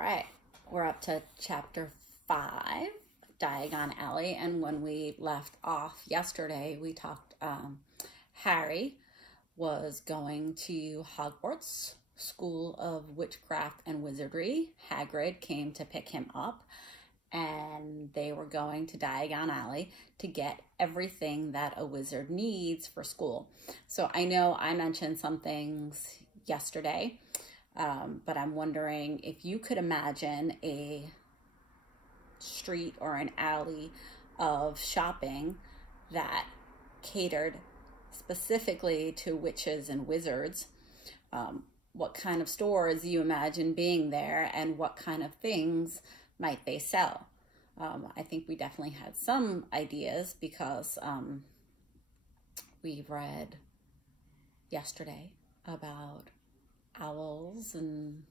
right, we're up to chapter 5, Diagon Alley, and when we left off yesterday, we talked, Harry was going to Hogwarts School of Witchcraft and Wizardry. Hagrid came to pick him up, and they were going to Diagon Alley to get everything that a wizard needs for school. So I know I mentioned some things yesterday, but I'm wondering if you could imagine a street or an alley of shopping that catered specifically to witches and wizards. What kind of stores you imagine being there, and what kind of things might they sell? I think we definitely had some ideas because we read yesterday about owls and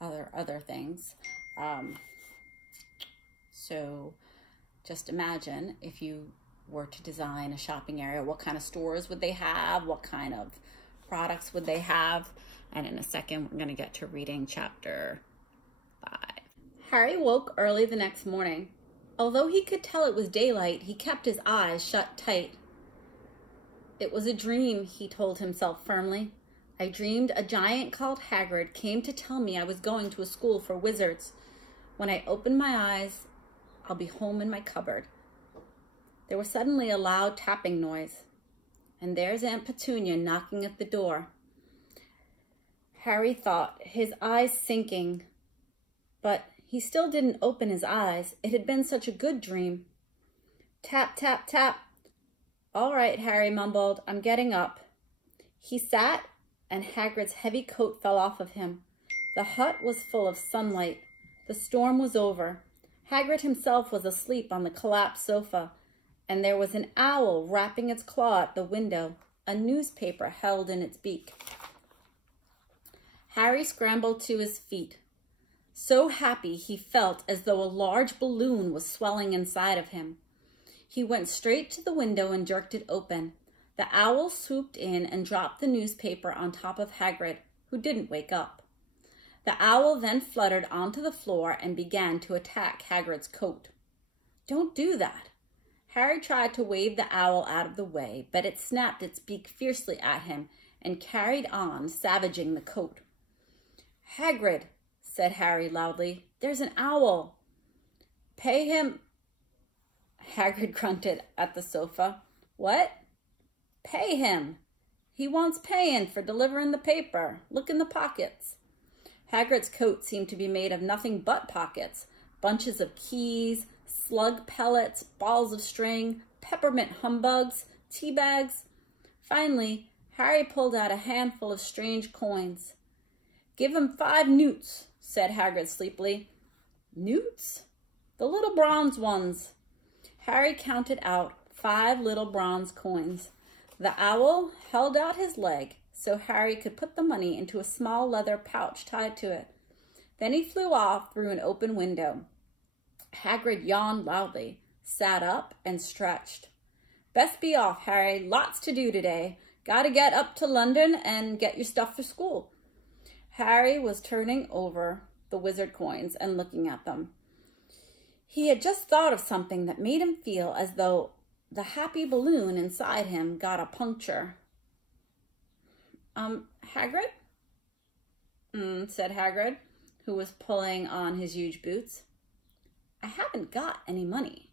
other things. So just imagine if you were to design a shopping area, what kind of stores would they have? What kind of products would they have? And in a second, we're going to get to reading chapter 5. Harry woke early the next morning. Although he could tell it was daylight, he kept his eyes shut tight. It was a dream, he told himself firmly. I dreamed a giant called Hagrid came to tell me I was going to a school for wizards. When I opened my eyes, I'll be home in my cupboard. There was suddenly a loud tapping noise, and there's Aunt Petunia knocking at the door. Harry thought, his eyes sinking, but he still didn't open his eyes. It had been such a good dream. Tap, tap, tap. All right, Harry mumbled, I'm getting up. He sat, and Hagrid's heavy coat fell off of him. The hut was full of sunlight. The storm was over. Hagrid himself was asleep on the collapsed sofa, and there was an owl rapping its claw at the window, a newspaper held in its beak. Harry scrambled to his feet. So happy he felt as though a large balloon was swelling inside of him. He went straight to the window and jerked it open. The owl swooped in and dropped the newspaper on top of Hagrid, who didn't wake up. The owl then fluttered onto the floor and began to attack Hagrid's coat. Don't do that. Harry tried to wave the owl out of the way, but it snapped its beak fiercely at him and carried on, savaging the coat. Hagrid, said Harry loudly, there's an owl. Pay him. Hagrid grunted at the sofa. What? Pay him. He wants paying for delivering the paper. Look in the pockets. Hagrid's coat seemed to be made of nothing but pockets. Bunches of keys, slug pellets, balls of string, peppermint humbugs, tea bags. Finally, Harry pulled out a handful of strange coins. Give him 5 newts, said Hagrid sleepily. Newts? The little bronze ones. Harry counted out 5 little bronze coins. The owl held out his leg so Harry could put the money into a small leather pouch tied to it. Then he flew off through an open window. Hagrid yawned loudly, sat up, and stretched. Best be off, Harry. Lots to do today. Gotta get up to London and get your stuff for school. Harry was turning over the wizard coins and looking at them. He had just thought of something that made him feel as though the happy balloon inside him got a puncture. Hagrid? Said Hagrid, who was pulling on his huge boots. I haven't got any money.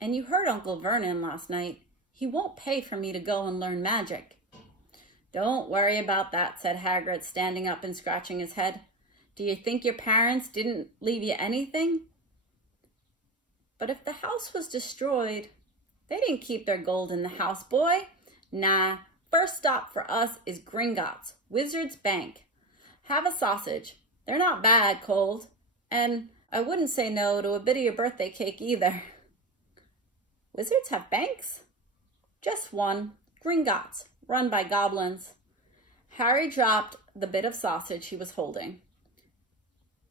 And you heard Uncle Vernon last night. He won't pay for me to go and learn magic. Don't worry about that, said Hagrid, standing up and scratching his head. Do you think your parents didn't leave you anything? But if the house was destroyed, they didn't keep their gold in the house, boy. Nah, first stop for us is Gringotts, Wizard's Bank. Have a sausage. They're not bad cold. And I wouldn't say no to a bit of your birthday cake either. Wizards have banks? Just one, Gringotts, run by goblins. Harry dropped the bit of sausage he was holding.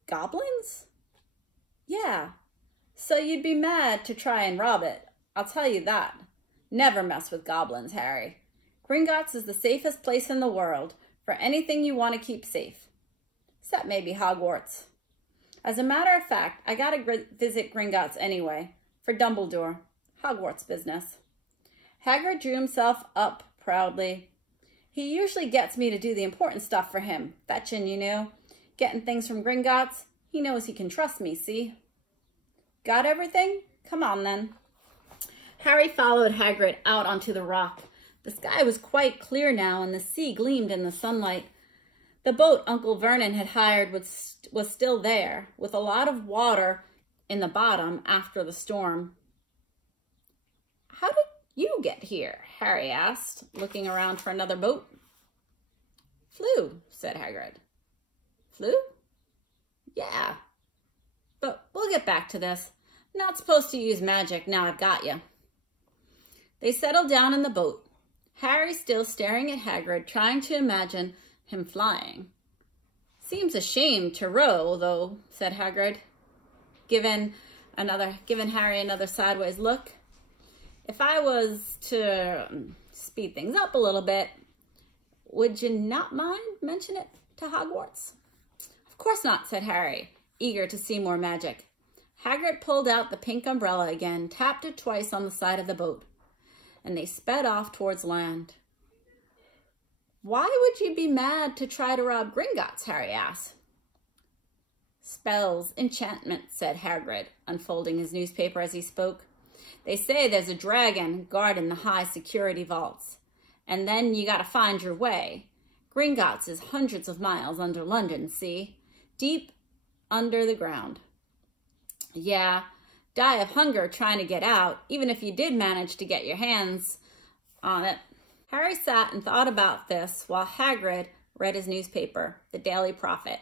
Goblins? Yeah. So you'd be mad to try and rob it. I'll tell you that. Never mess with goblins, Harry. Gringotts is the safest place in the world for anything you want to keep safe. Except maybe Hogwarts. As a matter of fact, I gotta visit Gringotts anyway, for Dumbledore. Hogwarts business. Hagrid drew himself up proudly. He usually gets me to do the important stuff for him. Fetching, you know. Getting things from Gringotts. He knows he can trust me, see? Got everything? Come on, then. Harry followed Hagrid out onto the rock. The sky was quite clear now, and the sea gleamed in the sunlight. The boat Uncle Vernon had hired was still there, with a lot of water in the bottom after the storm. How did you get here? Harry asked, looking around for another boat. Flew, said Hagrid. Flew? Yeah. But we'll get back to this. I'm not supposed to use magic now I've got you. They settled down in the boat, Harry still staring at Hagrid, trying to imagine him flying. Seems a shame to row, though, said Hagrid, giving Harry another sideways look. If I was to speed things up a little bit, would you not mind mention it to Hogwarts? Of course not, said Harry, eager to see more magic. Hagrid pulled out the pink umbrella again, tapped it twice on the side of the boat, and they sped off towards land. Why would you be mad to try to rob Gringotts? Harry asked. Spells, enchantments, said Hagrid, unfolding his newspaper as he spoke. They say there's a dragon guarding the high security vaults, and then you gotta find your way. Gringotts is hundreds of miles under London, see? Deep under the ground. Yeah, die of hunger trying to get out, even if you did manage to get your hands on it. Harry sat and thought about this while Hagrid read his newspaper, the Daily Prophet.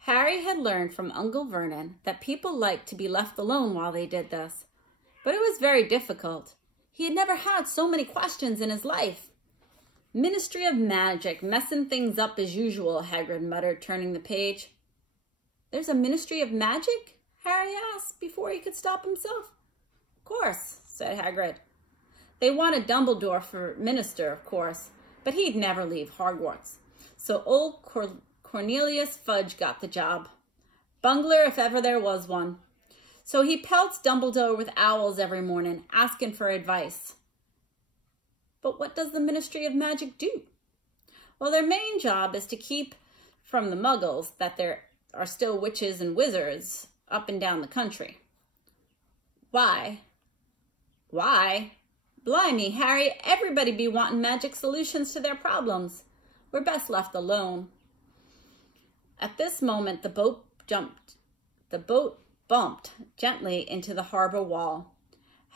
Harry had learned from Uncle Vernon that people liked to be left alone while they did this, but it was very difficult. He had never had so many questions in his life. Ministry of Magic, messing things up as usual, Hagrid muttered, turning the page. There's a Ministry of Magic? Harry asked before he could stop himself. Of course, said Hagrid. They wanted Dumbledore for minister, of course, but he'd never leave Hogwarts. So old Cornelius Fudge got the job. Bungler if ever there was one. So he pelts Dumbledore with owls every morning, asking for advice. But what does the Ministry of Magic do? Well, their main job is to keep from the muggles that there are still witches and wizards up and down the country. Why? Why? Blimey, Harry, everybody be wanting magic solutions to their problems. We're best left alone. At this moment, the boat bumped gently into the harbor wall.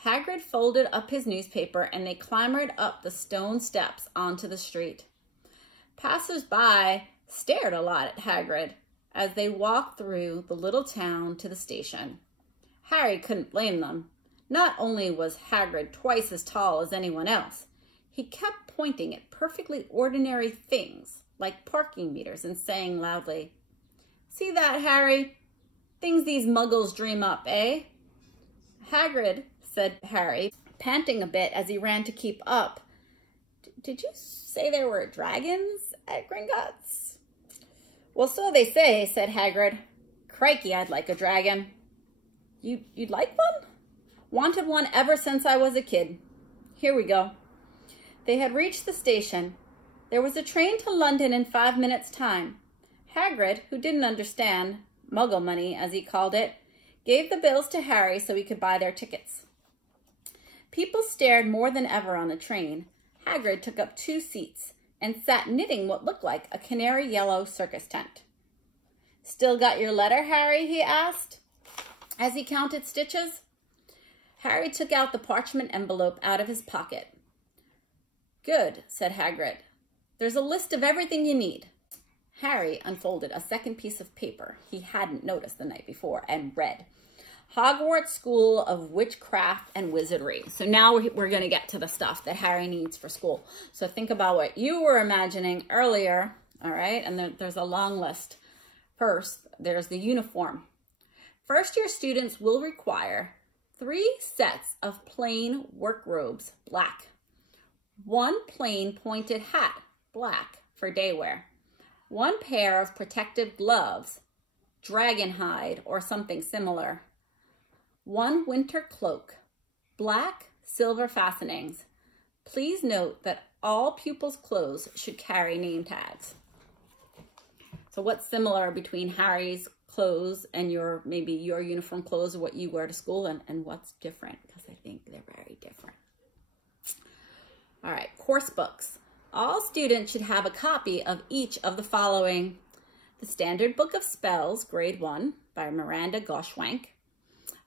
Hagrid folded up his newspaper and they clambered up the stone steps onto the street. Passers-by stared a lot at Hagrid as they walked through the little town to the station. Harry couldn't blame them. Not only was Hagrid twice as tall as anyone else, he kept pointing at perfectly ordinary things like parking meters and saying loudly, "See that, Harry? Things these muggles dream up, eh?" Hagrid, said Harry, panting a bit as he ran to keep up. Did you say there were dragons at Gringotts? Well, so they say, said Hagrid. Crikey, I'd like a dragon. You'd like one? Wanted one ever since I was a kid. Here we go. They had reached the station. There was a train to London in 5 minutes' time. Hagrid, who didn't understand muggle money, as he called it, gave the bills to Harry so he could buy their tickets. People stared more than ever on the train. Hagrid took up 2 seats and sat knitting what looked like a canary yellow circus tent. Still got your letter, Harry? He asked as he counted stitches. Harry took out the parchment envelope out of his pocket. Good, said Hagrid. There's a list of everything you need. Harry unfolded a second piece of paper he hadn't noticed the night before and read, Hogwarts School of Witchcraft and Wizardry. So now we're going to get to the stuff that Harry needs for school. So think about what you were imagining earlier, all right? And there's a long list. First, there's the uniform. First-year students will require 3 sets of plain work robes, black. 1 plain pointed hat, black, for day wear. 1 pair of protective gloves, dragon hide, or something similar. 1 winter cloak, black, silver fastenings. Please note that all pupils' clothes should carry name tags. So what's similar between Harry's clothes and maybe your uniform clothes or what you wear to school, and what's different? Because I think they're very different. All right, course books. All students should have a copy of each of the following: The Standard Book of Spells, Grade 1 by Miranda Goshwank,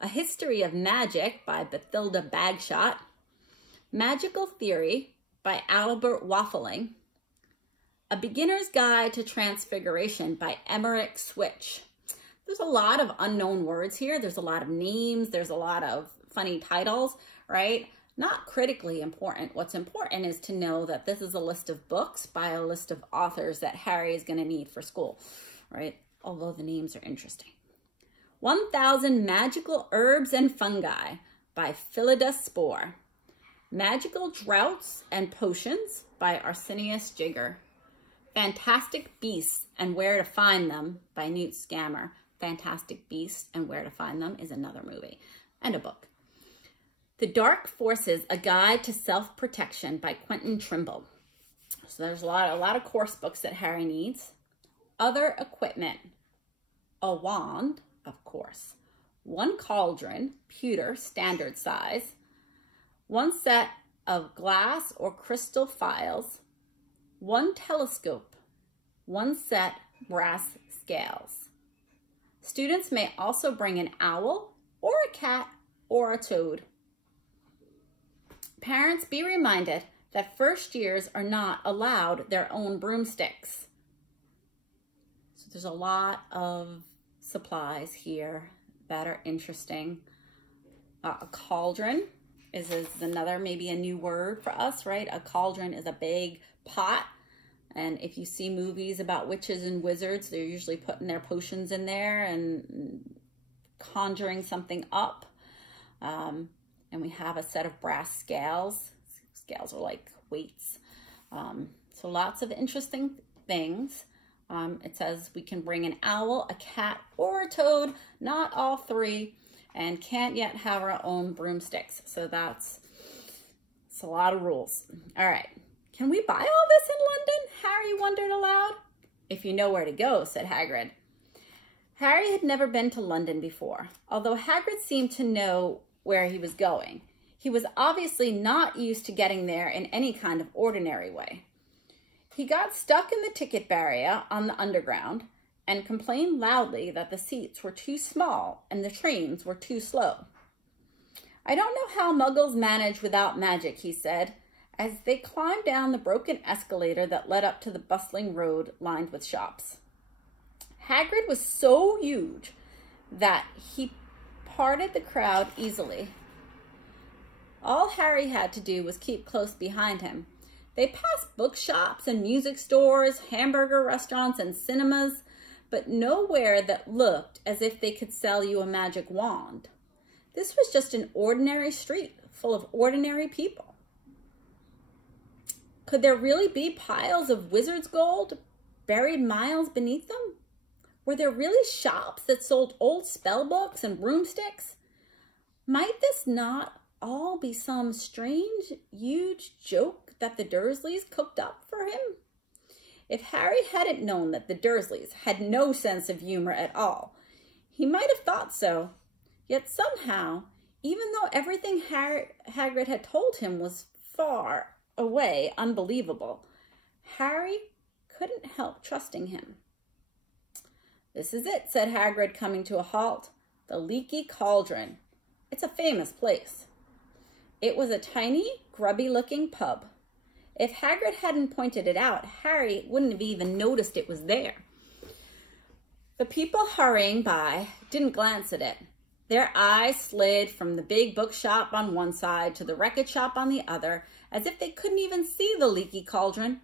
A History of Magic by Bathilda Bagshot, Magical Theory by Albert Waffling, A Beginner's Guide to Transfiguration by Emmerich Switch. There's a lot of unknown words here. There's a lot of names. There's a lot of funny titles, right? Not critically important. What's important is to know that this is a list of books by a list of authors that Harry is going to need for school, right? Although the names are interesting. 1,000 Magical Herbs and Fungi by Phillida Spore. Magical Draughts and Potions by Arsenius Jigger. Fantastic Beasts and Where to Find Them by Newt Scammer. Fantastic Beasts and Where to Find Them is another movie and a book. The Dark Forces, A Guide to Self-Protection by Quentin Trimble. So there's a lot of course books that Harry needs. Other equipment. A wand, of course. 1 cauldron, pewter, standard size. 1 set of glass or crystal phials. 1 telescope. 1 set brass scales. Students may also bring an owl or a cat or a toad. Parents, be reminded that first years are not allowed their own broomsticks. So there's a lot of supplies here that are interesting. A cauldron is another, maybe a new word for us, right? A cauldron is a big pot. And if you see movies about witches and wizards, they're usually putting their potions in there and conjuring something up. And we have a set of brass scales. Scales are like weights. So lots of interesting things. It says we can bring an owl, a cat, or a toad, not all 3, and can't yet have our own broomsticks. So it's a lot of rules. All right. Can we buy all this in London? Harry wondered aloud. If you know where to go, said Hagrid. Harry had never been to London before, although Hagrid seemed to know where he was going. He was obviously not used to getting there in any kind of ordinary way. He got stuck in the ticket barrier on the underground and complained loudly that the seats were too small and the trains were too slow. I don't know how muggles manage without magic, he said, as they climbed down the broken escalator that led up to the bustling road lined with shops. Hagrid was so huge that he parted the crowd easily. All Harry had to do was keep close behind him. They passed bookshops and music stores, hamburger restaurants and cinemas, but nowhere that looked as if they could sell you a magic wand. This was just an ordinary street full of ordinary people. Could there really be piles of wizard's gold buried miles beneath them? Were there really shops that sold old spell books and broomsticks? Might this not all be some strange, huge joke that the Dursleys cooked up for him? If Harry hadn't known that the Dursleys had no sense of humor at all, he might have thought so. Yet somehow, even though everything Hagrid had told him was far away unbelievable, Harry couldn't help trusting him. This is it, said Hagrid, coming to a halt. The Leaky Cauldron. It's a famous place. It was a tiny, grubby-looking pub. If Hagrid hadn't pointed it out, Harry wouldn't have even noticed it was there. The people hurrying by didn't glance at it. Their eyes slid from the big bookshop on one side to the record shop on the other, as if they couldn't even see the Leaky Cauldron.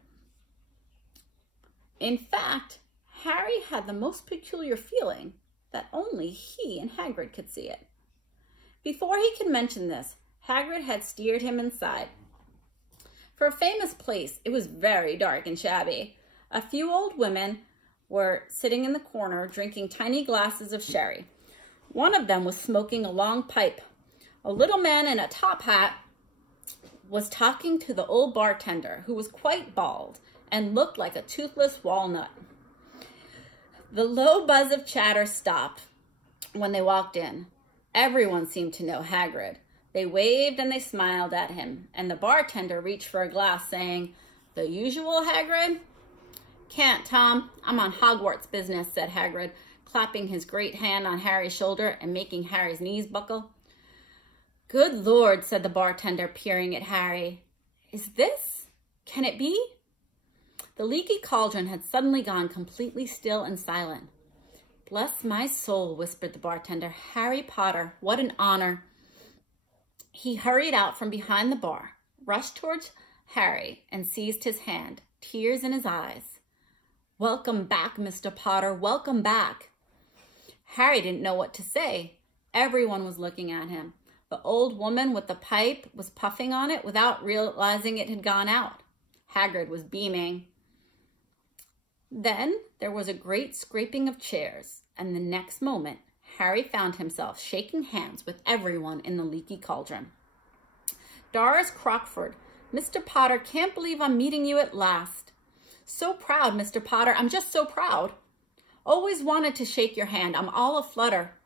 In fact, Harry had the most peculiar feeling that only he and Hagrid could see it. Before he could mention this, Hagrid had steered him inside. For a famous place, it was very dark and shabby. A few old women were sitting in the corner drinking tiny glasses of sherry. One of them was smoking a long pipe. A little man in a top hat was talking to the old bartender, who was quite bald and looked like a toothless walnut. The low buzz of chatter stopped when they walked in. Everyone seemed to know Hagrid. They waved and they smiled at him, and the bartender reached for a glass, saying, "The usual, Hagrid?" "Can't, Tom. I'm on Hogwarts business," said Hagrid, clapping his great hand on Harry's shoulder and making Harry's knees buckle. "Good Lord," said the bartender, peering at Harry. Can it be?" The leaky cauldron had suddenly gone completely still and silent. "Bless my soul," whispered the bartender. "Harry Potter, what an honor." He hurried out from behind the bar, rushed towards Harry, and seized his hand, tears in his eyes. "Welcome back, Mr. Potter, welcome back." Harry didn't know what to say. Everyone was looking at him. The old woman with the pipe was puffing on it without realizing it had gone out. Hagrid was beaming. Then there was a great scraping of chairs, and the next moment, Harry found himself shaking hands with everyone in the leaky cauldron. "Doris Crockford, Mr. Potter, can't believe I'm meeting you at last. So proud, Mr. Potter, I'm just so proud. Always wanted to shake your hand, I'm all aflutter."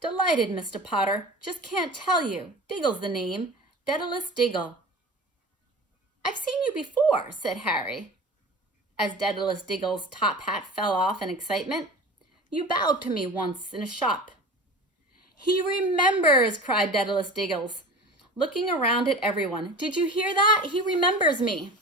"Delighted, Mr. Potter, just can't tell you. Diggle's the name, Daedalus Diggle." "I've seen you before," said Harry, as Daedalus Diggle's top hat fell off in excitement. "You bowed to me once in a shop." "He remembers," cried Daedalus Diggles, looking around at everyone. "Did you hear that? He remembers me."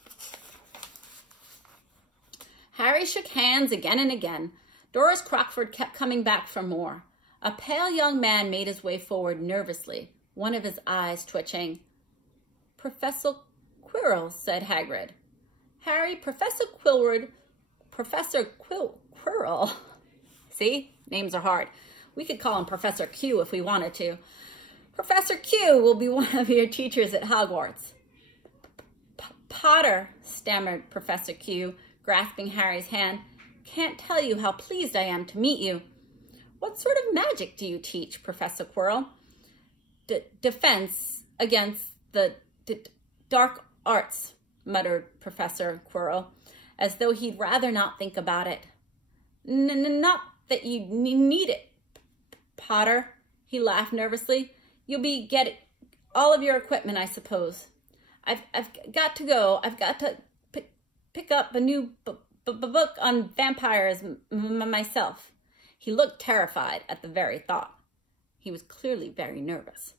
Harry shook hands again and again. Doris Crockford kept coming back for more. A pale young man made his way forward nervously, one of his eyes twitching. "Professor Quirrell," said Hagrid. "Harry, Professor Quirrell. See, names are hard. We could call him Professor Q if we wanted to. "Professor Q will be one of your teachers at Hogwarts." "Potter," stammered Professor Q, grasping Harry's hand. "Can't tell you how pleased I am to meet you." "What sort of magic do you teach, Professor Quirrell?" Defense against the dark arts," muttered Professor Quirrell, as though he'd rather not think about it. Not that you need it, Potter," he laughed nervously. "You'll be getting all of your equipment, I suppose." I've got to go. I've got to pick up a new book on vampires myself." He looked terrified at the very thought. He was clearly very nervous.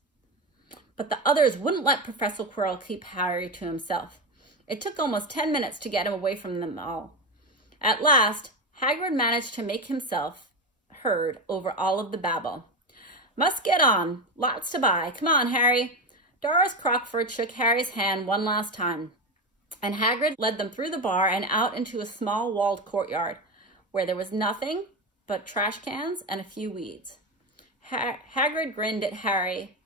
But the others wouldn't let Professor Quirrell keep Harry to himself. It took almost 10 minutes to get him away from them all. At last, Hagrid managed to make himself heard over all of the babble. "Must get on. Lots to buy. Come on, Harry." Doris Crockford shook Harry's hand one last time, and Hagrid led them through the bar and out into a small walled courtyard, where there was nothing but trash cans and a few weeds. Hagrid grinned at Harry.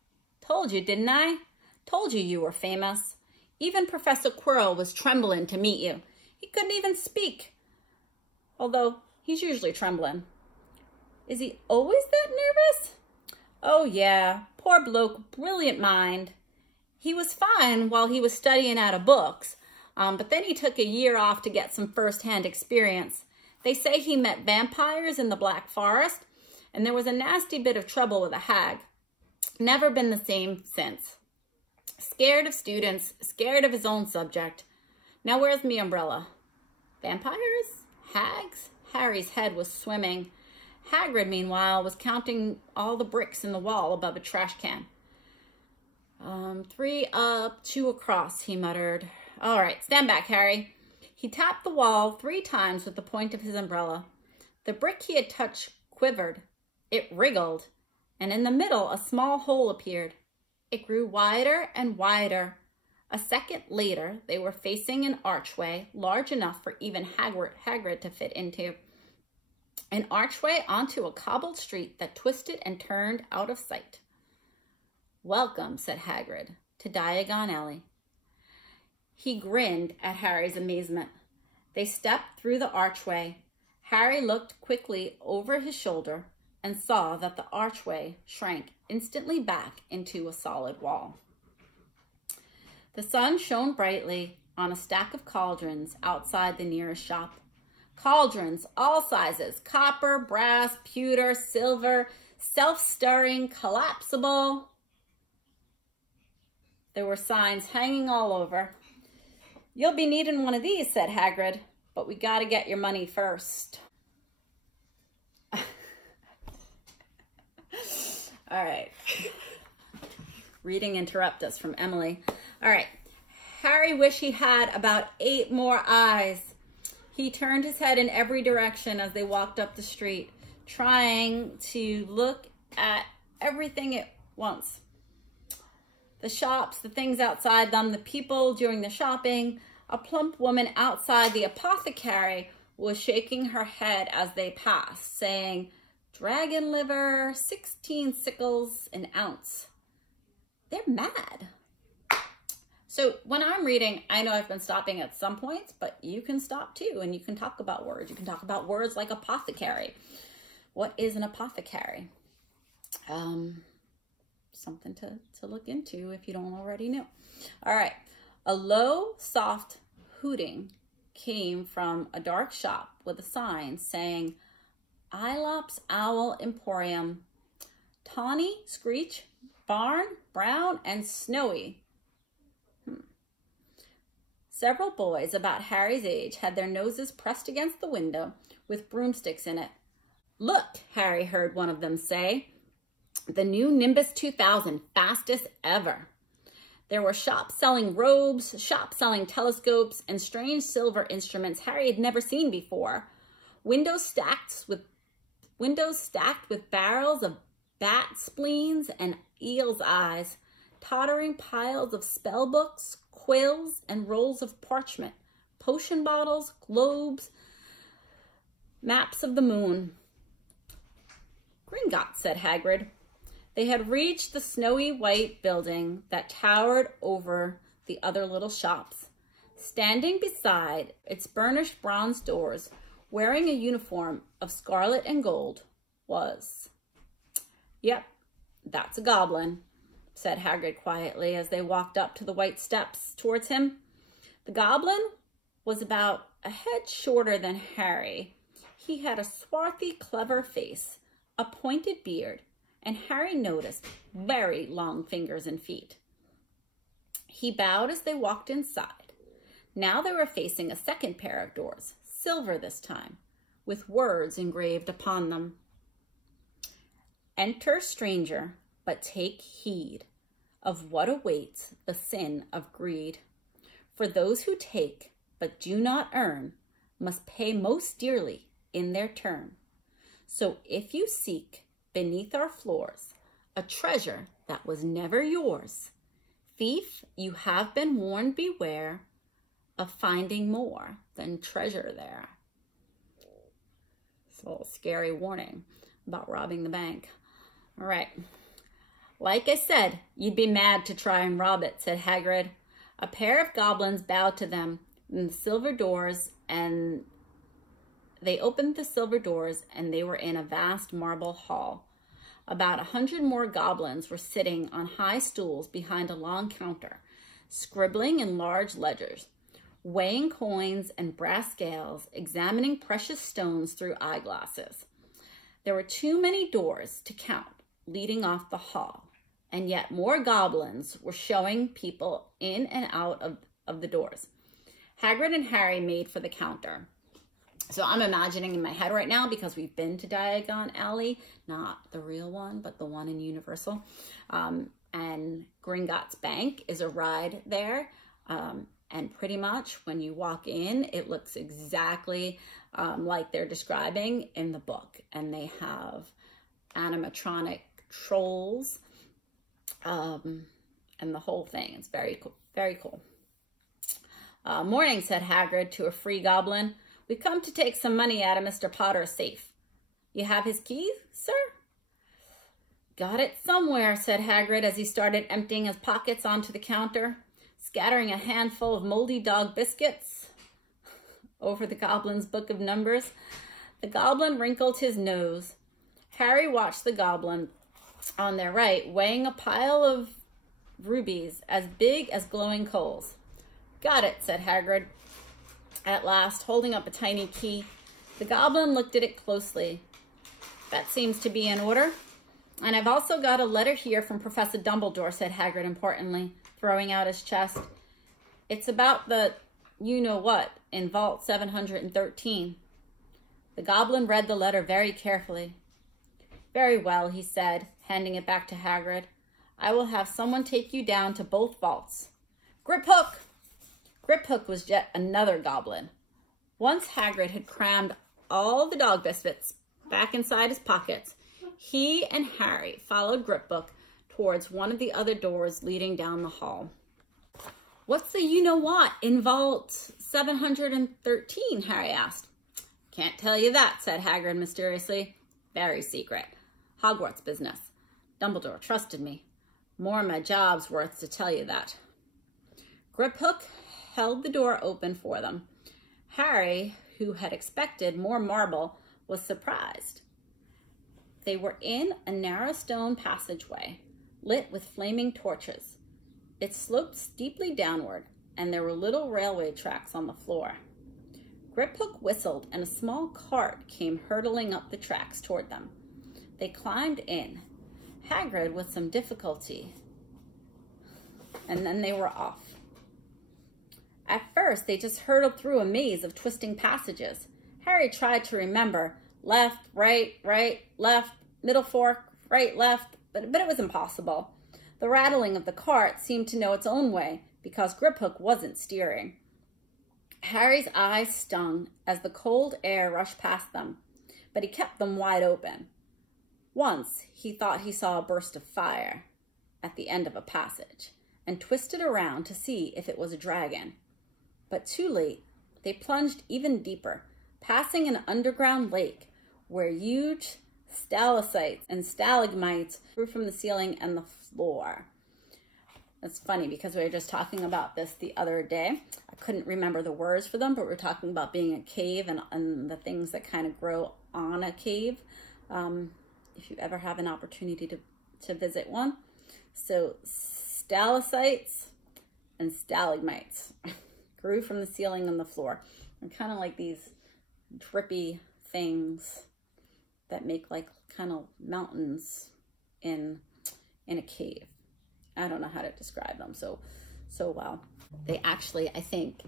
"Told you, didn't I? Told you you were famous. Even Professor Quirrell was trembling to meet you. He couldn't even speak, although he's usually trembling." "Is he always that nervous?" "Oh, yeah. Poor bloke, brilliant mind. He was fine while he was studying out of books, but then he took a year off to get some first-hand experience. They say he met vampires in the Black Forest, and there was a nasty bit of trouble with a hag. Never been the same since. Scared of students, scared of his own subject. Now where's me umbrella? Vampires? Hags?" Harry's head was swimming. Hagrid, meanwhile, was counting all the bricks in the wall above a trash can. 3 up, 2 across," he muttered. "All right, stand back, Harry." He tapped the wall 3 times with the point of his umbrella. The brick he had touched quivered. It wriggled, and in the middle a small hole appeared. It grew wider and wider. A second later, they were facing an archway large enough for even Hagrid to fit into. An archway onto a cobbled street that twisted and turned out of sight. "Welcome," said Hagrid, "to Diagon Alley." He grinned at Harry's amazement. They stepped through the archway. Harry looked quickly over his shoulder and saw that the archway shrank instantly back into a solid wall. The sun shone brightly on a stack of cauldrons outside the nearest shop. Cauldrons, all sizes, copper, brass, pewter, silver, self-stirring, collapsible. There were signs hanging all over. "You'll be needing one of these," said Hagrid, "but we gotta get your money first." All right. Reading interrupt us from Emily. All right. Harry wished he had about 8 more eyes. He turned his head in every direction as they walked up the street, trying to look at everything at once. The shops, the things outside them, the people doing the shopping. A plump woman outside the apothecary was shaking her head as they passed, saying, "Dragon liver, 16 sickles an ounce." They're mad. So when I'm reading, I know I've been stopping at some points, but you can stop too, and you can talk about words. You can talk about words like apothecary. What is an apothecary? Something to look into if you don't already know. All right. A low, soft hooting came from a dark shop with a sign saying, "Aelop's Owl Emporium, Tawny, Screech, Barn, Brown, and Snowy." Several boys about Harry's age had their noses pressed against the window with broomsticks in it. "Look," Harry heard one of them say, "the new Nimbus 2000, fastest ever." There were shops selling robes, shops selling telescopes, and strange silver instruments Harry had never seen before. Windows stacked with barrels of bat spleens and eel's eyes, tottering piles of spell books, quills, and rolls of parchment, potion bottles, globes, maps of the moon. "Gringotts," said Hagrid. They had reached the snowy white building that towered over the other little shops. Standing beside its burnished bronze doors, wearing a uniform of scarlet and gold, was... "Yep, that's a goblin," said Hagrid quietly as they walked up to the white steps towards him. The goblin was about a head shorter than Harry. He had a swarthy, clever face, a pointed beard, and Harry noticed very long fingers and feet. He bowed as they walked inside. Now they were facing a second pair of doors, silver this time, with words engraved upon them. "Enter, stranger, but take heed of what awaits the sin of greed. For those who take but do not earn must pay most dearly in their turn. So if you seek beneath our floors a treasure that was never yours, thief, you have been warned, beware of finding more than treasure there." It's a little scary warning about robbing the bank. All right. "Like I said, you'd be mad to try and rob it," said Hagrid. A pair of goblins bowed to them in the silver doors, and they opened the silver doors, and they were in a vast marble hall. About 100 more goblins were sitting on high stools behind a long counter, scribbling in large ledgers, weighing coins and brass scales, examining precious stones through eyeglasses. There were too many doors to count leading off the hall, and yet more goblins were showing people in and out of the doors. Hagrid and Harry made for the counter. So I'm imagining in my head right now, because we've been to Diagon Alley, not the real one, but the one in Universal. And Gringotts Bank is a ride there. And pretty much when you walk in, it looks exactly like they're describing in the book. And they have animatronic trolls and the whole thing. It's very cool. Very cool. "Morning," said Hagrid to a free goblin. "We've come to take some money out of Mr. Potter's safe. You have his keys, sir?" "Got it somewhere," said Hagrid as he started emptying his pockets onto the counter, scattering a handful of moldy dog biscuits over the goblin's book of numbers. The goblin wrinkled his nose. Harry watched the goblin on their right, weighing a pile of rubies as big as glowing coals. "Got it," said Hagrid, at last, holding up a tiny key. The goblin looked at it closely. "That seems to be in order. And I've also got a letter here from Professor Dumbledore," said Hagrid importantly, throwing out his chest. "It's about the you-know-what in Vault 713. The goblin read the letter very carefully. "Very well," he said, handing it back to Hagrid. "I will have someone take you down to both vaults. Griphook!" Griphook was yet another goblin. Once Hagrid had crammed all the dog biscuits back inside his pockets, he and Harry followed Griphook towards one of the other doors leading down the hall. "What's the you-know-what in Vault 713? Harry asked. "Can't tell you that," said Hagrid mysteriously. "Very secret. Hogwarts business. Dumbledore trusted me. More my job's worth to tell you that." Griphook held the door open for them. Harry, who had expected more marble, was surprised. They were in a narrow stone passageway, lit with flaming torches. It sloped steeply downward, and there were little railway tracks on the floor. Griphook whistled, and a small cart came hurtling up the tracks toward them. They climbed in, Hagrid with some difficulty, and then they were off. At first, they just hurtled through a maze of twisting passages. Harry tried to remember left, right, left, middle fork, right, left, but it was impossible. The rattling of the cart seemed to know its own way because Griphook wasn't steering. Harry's eyes stung as the cold air rushed past them, but he kept them wide open. Once, he thought he saw a burst of fire at the end of a passage and twisted around to see if it was a dragon. But too late, they plunged even deeper, passing an underground lake where huge stalactites and stalagmites grew from the ceiling and the floor. It's funny because we were just talking about this the other day. I couldn't remember the words for them, but we were talking about being a cave and the things that kind of grow on a cave. If you ever have an opportunity to visit one. So stalactites and stalagmites grew from the ceiling and the floor. They're kind of like these drippy things that make like kind of mountains in a cave. I don't know how to describe them so well. They actually, I think,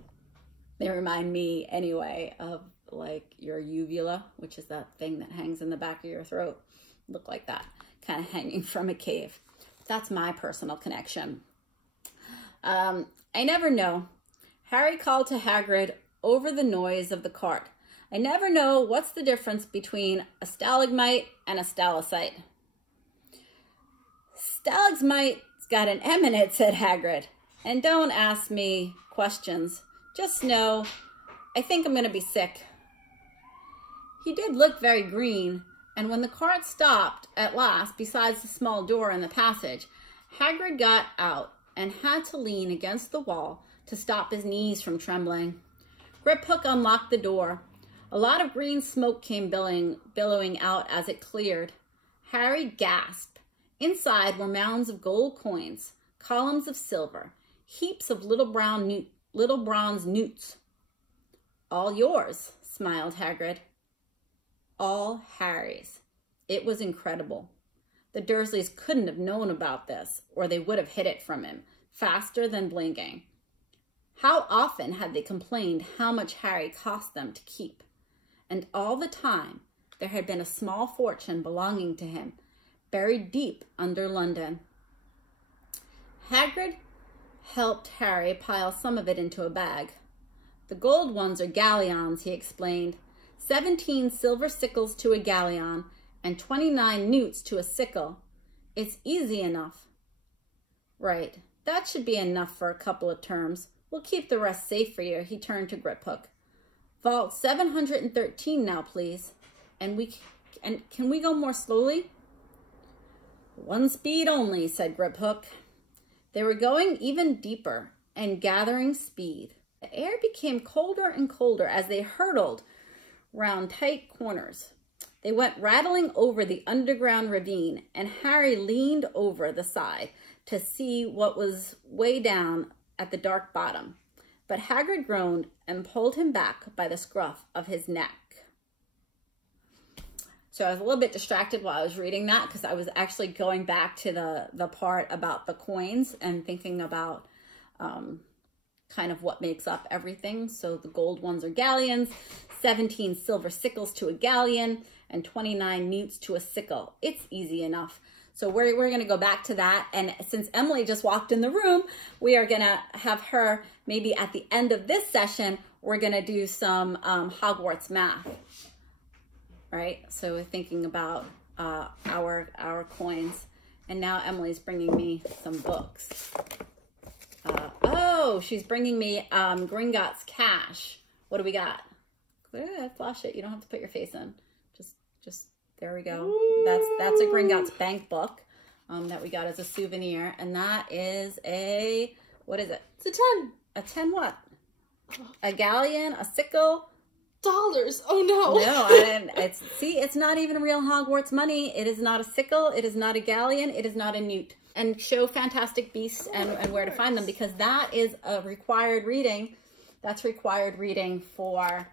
they remind me anyway of like your uvula, which is that thing that hangs in the back of your throat. Look like that, kind of hanging from a cave. That's my personal connection. I never know. Harry called to Hagrid over the noise of the cart. "I never know what's the difference between a stalagmite and a stalactite." "Stalagmite's got an M in it," said Hagrid. "And don't ask me questions. Just know, I think I'm going to be sick." He did look very green, and when the cart stopped at last beside the small door in the passage, Hagrid got out and had to lean against the wall to stop his knees from trembling. Griphook unlocked the door. A lot of green smoke came billowing out as it cleared. Harry gasped. Inside were mounds of gold coins, columns of silver, heaps of little bronze newts. "All yours," smiled Hagrid. All Harry's. It was incredible. The Dursleys couldn't have known about this, or they would have hid it from him, faster than blinking. How often had they complained how much Harry cost them to keep? And all the time, there had been a small fortune belonging to him, buried deep under London. Hagrid helped Harry pile some of it into a bag. "The gold ones are galleons," he explained. 17 silver sickles to a galleon and 29 newts to a sickle. It's easy enough." "Right, that should be enough for a couple of terms. We'll keep the rest safe for you." He turned to Griphook. "Vault 713 now, please. And can we go more slowly?" "One speed only," said Griphook. They were going even deeper and gathering speed. The air became colder and colder as they hurtled round tight corners. They went rattling over the underground ravine, and Harry leaned over the side to see what was way down at the dark bottom. But Hagrid groaned and pulled him back by the scruff of his neck. So I was a little bit distracted while I was reading that because I was actually going back to the part about the coins and thinking about kind of what makes up everything. So the gold ones are galleons, 17 silver sickles to a galleon, and 29 newts to a sickle. It's easy enough. So we're going to go back to that. And since Emily just walked in the room, we are going to have her, maybe at the end of this session, we're going to do some Hogwarts math. All right, so we're thinking about our coins. And now Emily's bringing me some books. Oh, she's bringing me Gringotts Cash. What do we got? Go ahead, flash it. You don't have to put your face in. Just there we go. That's a Gringotts Bank book that we got as a souvenir, and that is a, what is it? It's a 10. A 10 what? A galleon, a sickle. Dollars. Oh no. No, it's not even real Hogwarts money. It is not a sickle. It is not a galleon. It is not a newt. And show Fantastic Beasts and where to find them, because that is a required reading. That's required reading for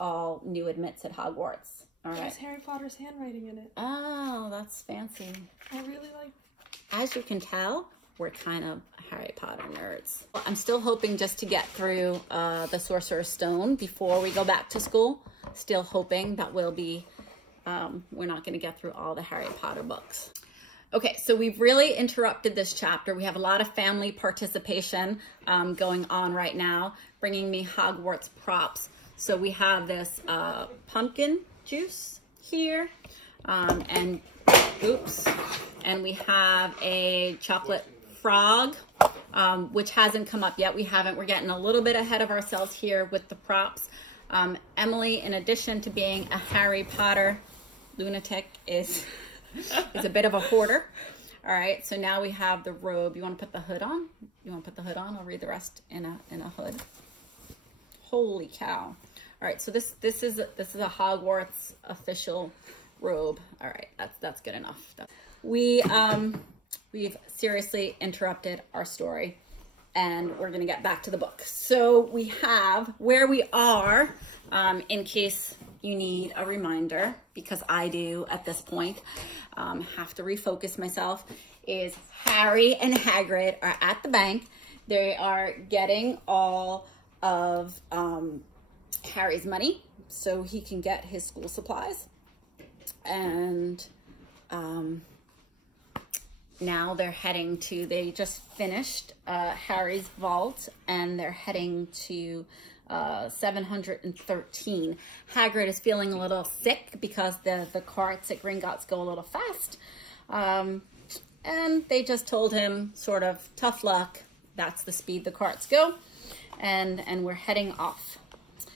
all new admits at Hogwarts. All right. There's Harry Potter's handwriting in it. Oh, that's fancy. I really like. As you can tell, we're kind of Harry Potter nerds. I'm still hoping just to get through the Sorcerer's Stone before we go back to school. Still hoping that we'll be, we're not going to get through all the Harry Potter books. Okay, so we've really interrupted this chapter. We have a lot of family participation going on right now, bringing me Hogwarts props. So we have this pumpkin juice here, and we have a chocolate frog, which hasn't come up yet. We're getting a little bit ahead of ourselves here with the props. Emily, in addition to being a Harry Potter lunatic, is a bit of a hoarder. All right, so now we have the robe. You want to put the hood on? You want to put the hood on? I'll read the rest in a hood. Holy cow. All right, so this is a Hogwarts official robe. All right, that's good enough. We've seriously interrupted our story, and we're going to get back to the book. So we have where we are, in case you need a reminder, because I do at this point, have to refocus myself, is Harry and Hagrid are at the bank. They are getting all of Harry's money so he can get his school supplies. And now they're heading to, they just finished Harry's vault, and they're heading to 713. Hagrid is feeling a little sick because the carts at Gringotts go a little fast. And they just told him, sort of, tough luck. That's the speed the carts go. And we're heading off.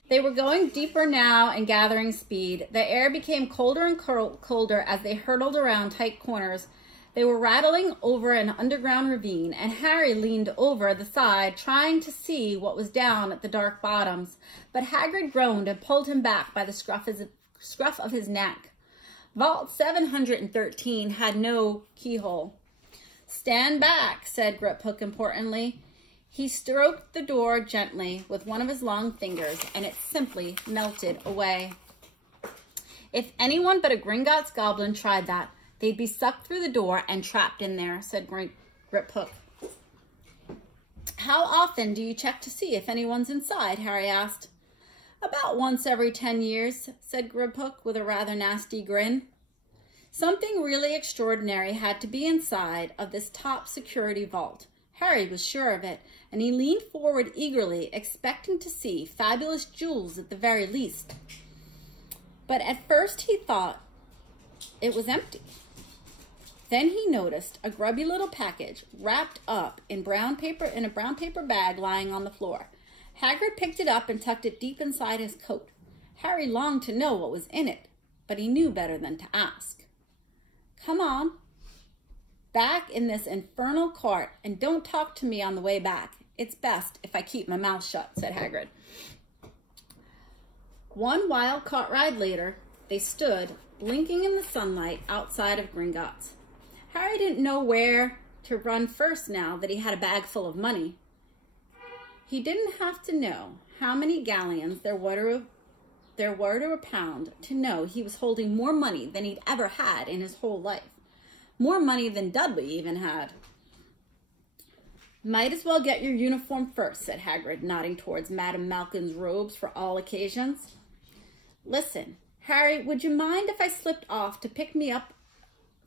They were going deeper now and gathering speed. The air became colder and colder as they hurtled around tight corners. They were rattling over an underground ravine, and Harry leaned over the side, trying to see what was down at the dark bottoms. But Hagrid groaned and pulled him back by the scruff of his neck. Vault 713 had no keyhole. "Stand back," said Griphook importantly. He stroked the door gently with one of his long fingers, and it simply melted away. "If anyone but a Gringotts goblin tried that, they'd be sucked through the door and trapped in there," said Griphook. "How often do you check to see if anyone's inside?" Harry asked. "About once every 10 years, said Griphook with a rather nasty grin. Something really extraordinary had to be inside of this top security vault. Harry was sure of it, and he leaned forward eagerly, expecting to see fabulous jewels at the very least. But at first he thought it was empty. Then he noticed a grubby little package wrapped up in a brown paper bag lying on the floor. Hagrid picked it up and tucked it deep inside his coat. Harry longed to know what was in it, but he knew better than to ask. "Come on, back in this infernal cart, and don't talk to me on the way back. It's best if I keep my mouth shut," said Hagrid. One wild cart ride later, they stood, blinking in the sunlight outside of Gringotts. Harry didn't know where to run first now that he had a bag full of money. He didn't have to know how many galleons there were to a pound to know he was holding more money than he'd ever had in his whole life. More money than Dudley even had. Might as well get your uniform first, said Hagrid, nodding towards Madame Malkin's robes for all occasions. Listen, Harry, would you mind if I slipped off to pick me up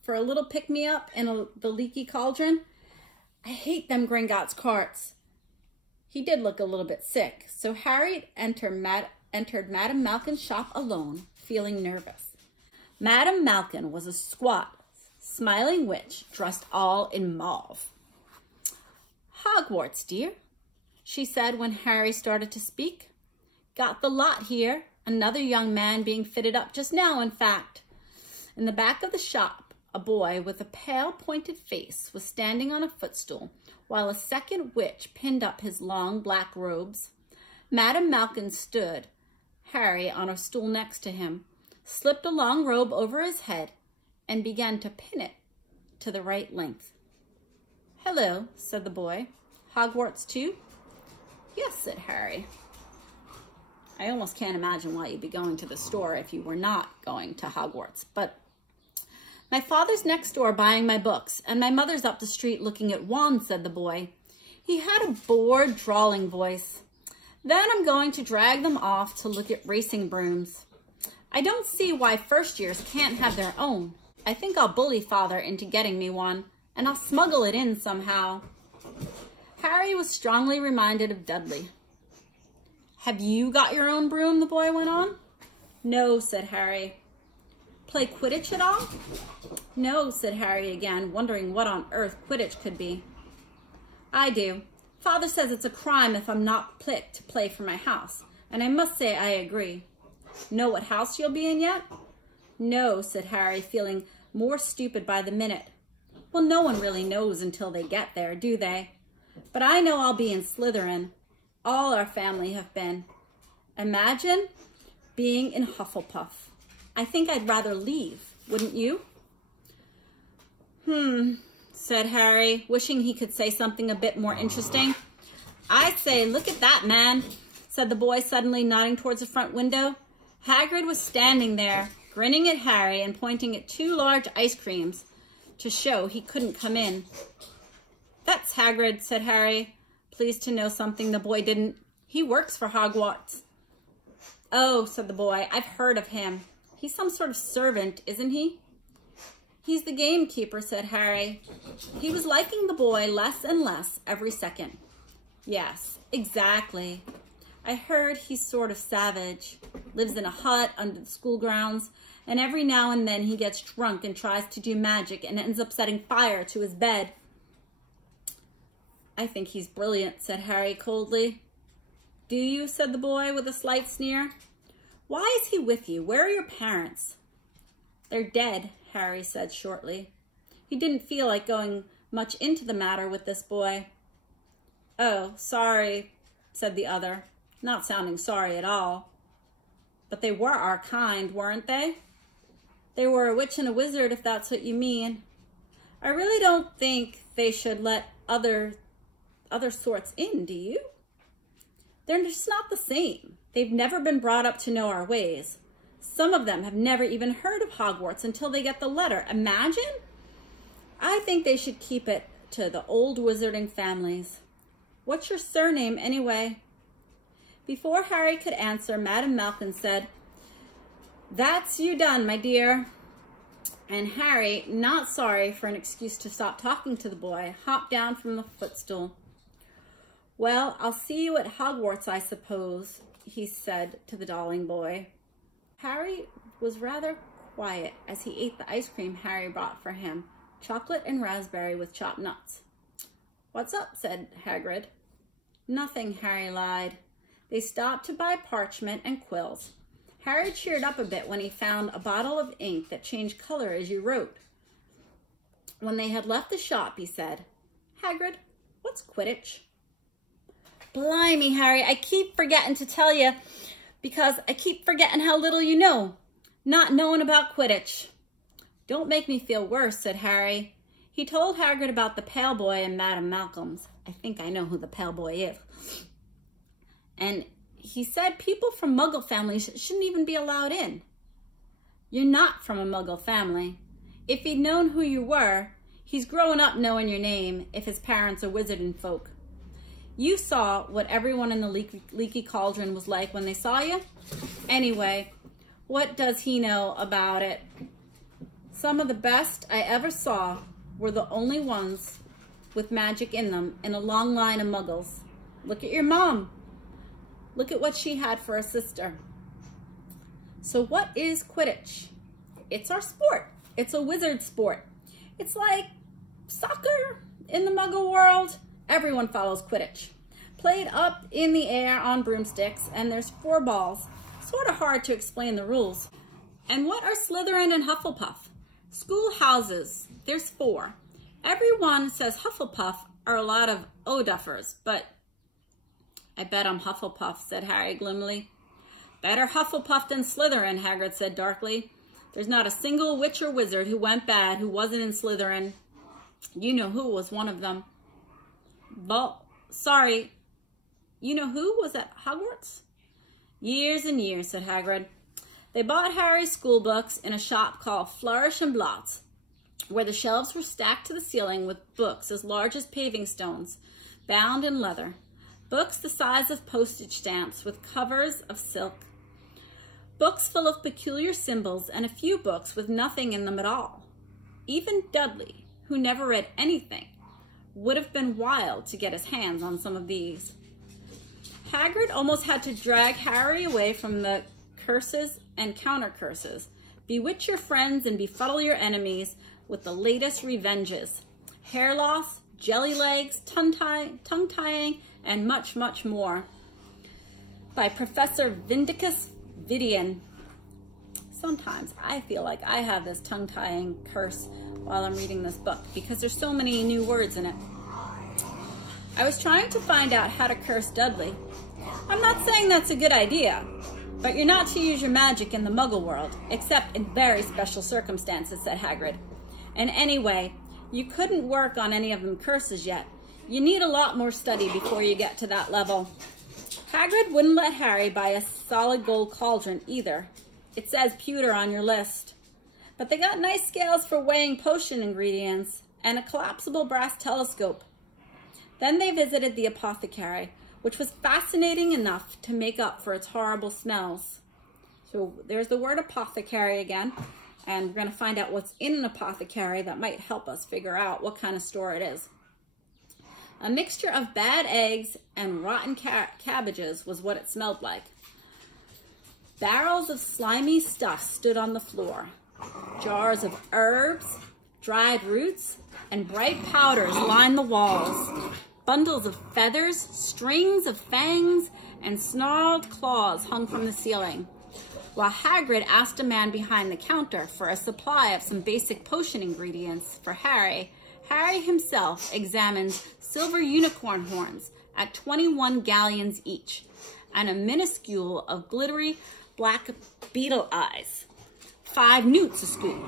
for a little pick-me-up in the leaky cauldron? I hate them Gringotts carts. He did look a little bit sick, so Harry entered Madame Malkin's shop alone, feeling nervous. Madame Malkin was a squat, smiling witch dressed all in mauve. Hogwarts, dear, she said when Harry started to speak. Got the lot here. Another young man being fitted up just now, in fact. In the back of the shop, a boy with a pale, pointed face was standing on a footstool, while a second witch pinned up his long black robes. Madame Malkin stood Harry on a stool next to him, slipped a long robe over his head, and began to pin it to the right length. Hello, said the boy. Hogwarts too? Yes, said Harry. I almost can't imagine why you'd be going to the store if you were not going to Hogwarts, but my father's next door buying my books, and my mother's up the street looking at wands, said the boy. He had a bored, drawling voice. Then I'm going to drag them off to look at racing brooms. I don't see why first years can't have their own. I think I'll bully father into getting me one, and I'll smuggle it in somehow. Harry was strongly reminded of Dudley. Have you got your own broom? The boy went on. No, said Harry. Play Quidditch at all? No, said Harry again, wondering what on earth Quidditch could be. I do. Father says it's a crime if I'm not picked to play for my house, and I must say I agree. Know what house you'll be in yet? No, said Harry, feeling more stupid by the minute. Well, no one really knows until they get there, do they? But I know I'll be in Slytherin. All our family have been. Imagine being in Hufflepuff. I think I'd rather leave, wouldn't you? Said Harry, wishing he could say something a bit more interesting. I say, look at that, man, said the boy, suddenly nodding towards the front window. Hagrid was standing there, grinning at Harry and pointing at 2 large ice creams to show he couldn't come in. That's Hagrid, said Harry, pleased to know something the boy didn't. He works for Hogwarts. Oh, said the boy, I've heard of him. He's some sort of servant, isn't he? He's the gamekeeper, said Harry. He was liking the boy less and less every second. Yes, exactly. I heard he's sort of savage, lives in a hut under the school grounds, and every now and then he gets drunk and tries to do magic and ends up setting fire to his bed. I think he's brilliant, said Harry coldly. Do you? Said the boy with a slight sneer. Why is he with you? Where are your parents? They're dead, Harry said shortly. He didn't feel like going much into the matter with this boy. Oh, sorry, said the other, not sounding sorry at all. But they were our kind, weren't they? They were a witch and a wizard, if that's what you mean. I really don't think they should let other sorts in, do you? They're just not the same. They've never been brought up to know our ways. Some of them have never even heard of Hogwarts until they get the letter. Imagine? I think they should keep it to the old wizarding families. What's your surname, anyway? Before Harry could answer, Madame Malkin said, That's you done, my dear. And Harry, not sorry for an excuse to stop talking to the boy, hopped down from the footstool. Well, I'll see you at Hogwarts, I suppose, he said to the darling boy. Harry was rather quiet as he ate the ice cream Harry brought for him, chocolate and raspberry with chopped nuts. What's up? Said Hagrid. Nothing, Harry lied. They stopped to buy parchment and quills. Harry cheered up a bit when he found a bottle of ink that changed color as you wrote. When they had left the shop, he said, Hagrid, what's Quidditch? Blimey, Harry, I keep forgetting to tell you Because I keep forgetting how little you know, not knowing about Quidditch. Don't make me feel worse, said Harry. He told Hagrid about the Pale Boy and Madame Malcolm's. I think I know who the Pale Boy is. And he said people from Muggle families shouldn't even be allowed in. You're not from a Muggle family. If he'd known who you were, he's grown up knowing your name if his parents are wizarding folk. You saw what everyone in the leaky cauldron was like when they saw you. Anyway, what does he know about it? Some of the best I ever saw were the only ones with magic in them in a long line of Muggles. Look at your mom. Look at what she had for a sister. So what is Quidditch? It's our sport. It's a wizard sport. It's like soccer in the Muggle world. Everyone follows Quidditch. Played up in the air on broomsticks, and there's 4 balls. Sort of hard to explain the rules. And what are Slytherin and Hufflepuff? Schoolhouses. There's 4. Everyone says Hufflepuff are a lot of O-duffers, but I bet I'm Hufflepuff, said Harry gloomily. Better Hufflepuff than Slytherin, Hagrid said darkly. There's not a single witch or wizard who went bad who wasn't in Slytherin. You know who was one of them. Sorry, you know who was at Hogwarts? Years and years, said Hagrid. They bought Harry's school books in a shop called Flourish and Blotts, where the shelves were stacked to the ceiling with books as large as paving stones, bound in leather. Books the size of postage stamps with covers of silk. Books full of peculiar symbols and a few books with nothing in them at all. Even Dudley, who never read anything, would have been wild to get his hands on some of these. Hagrid almost had to drag Harry away from the curses and counter-curses. Bewitch your friends and befuddle your enemies with the latest revenges. Hair loss, jelly legs, tongue-tying, and much, much more. By Professor Vindicus Vidian. Sometimes I feel like I have this tongue-tying curse while I'm reading this book because there's so many new words in it. I was trying to find out how to curse Dudley. I'm not saying that's a good idea, but you're not to use your magic in the Muggle world, except in very special circumstances, said Hagrid. And anyway, you couldn't work on any of them curses yet. You need a lot more study before you get to that level. Hagrid wouldn't let Harry buy a solid gold cauldron either. It says pewter on your list. But they got nice scales for weighing potion ingredients and a collapsible brass telescope. Then they visited the apothecary, which was fascinating enough to make up for its horrible smells. So there's the word apothecary again, and we're going to find out what's in an apothecary that might help us figure out what kind of store it is. A mixture of bad eggs and rotten cabbages was what it smelled like. Barrels of slimy stuff stood on the floor. Jars of herbs, dried roots, and bright powders lined the walls. Bundles of feathers, strings of fangs, and snarled claws hung from the ceiling. While Hagrid asked a man behind the counter for a supply of some basic potion ingredients for Harry, Harry himself examined silver unicorn horns at 21 galleons each, and a minuscule of glittery black beetle eyes, 5 newts a scoop.